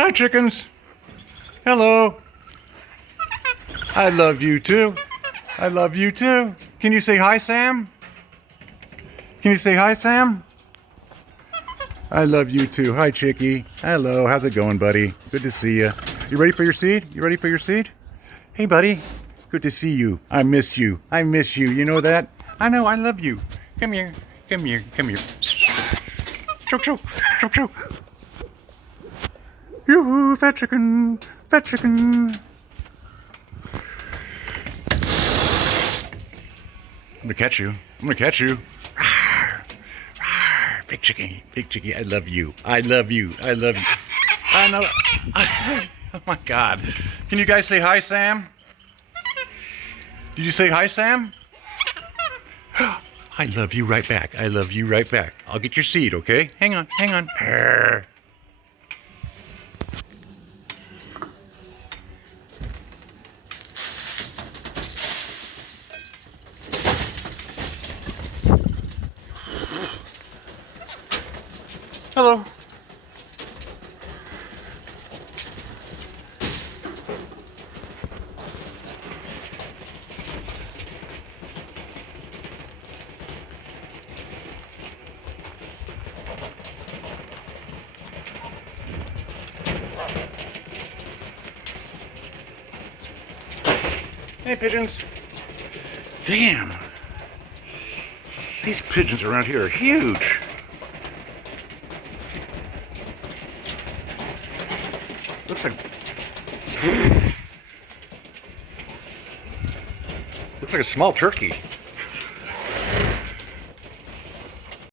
Hi, chickens. Hello. I love you too. I love you too. Can you say hi, Sam? Can you say hi, Sam? I love you too. Hi, Chickie. Hello. How's it going, buddy? Good to see you. You ready for your seed? You ready for your seed? Hey, buddy. Good to see you. I miss you. I miss you. You know that? I know. I love you. Come here. Come here. Come here. Choke, choke. Choke, choke. Yoo-hoo, fat chicken. Fat chicken. I'm gonna catch you. I'm gonna catch you. Rawr, rawr. Big chicken. Big chicken. I love you. I love you. I love you. I know. Oh my God. Can you guys say hi, Sam? Did you say hi, Sam? I love you right back. I love you right back. I'll get your seed, okay? Hang on. Hang on. Arr. Hello. Hey, pigeons. Damn. These pigeons around here are huge. Looks like a small turkey.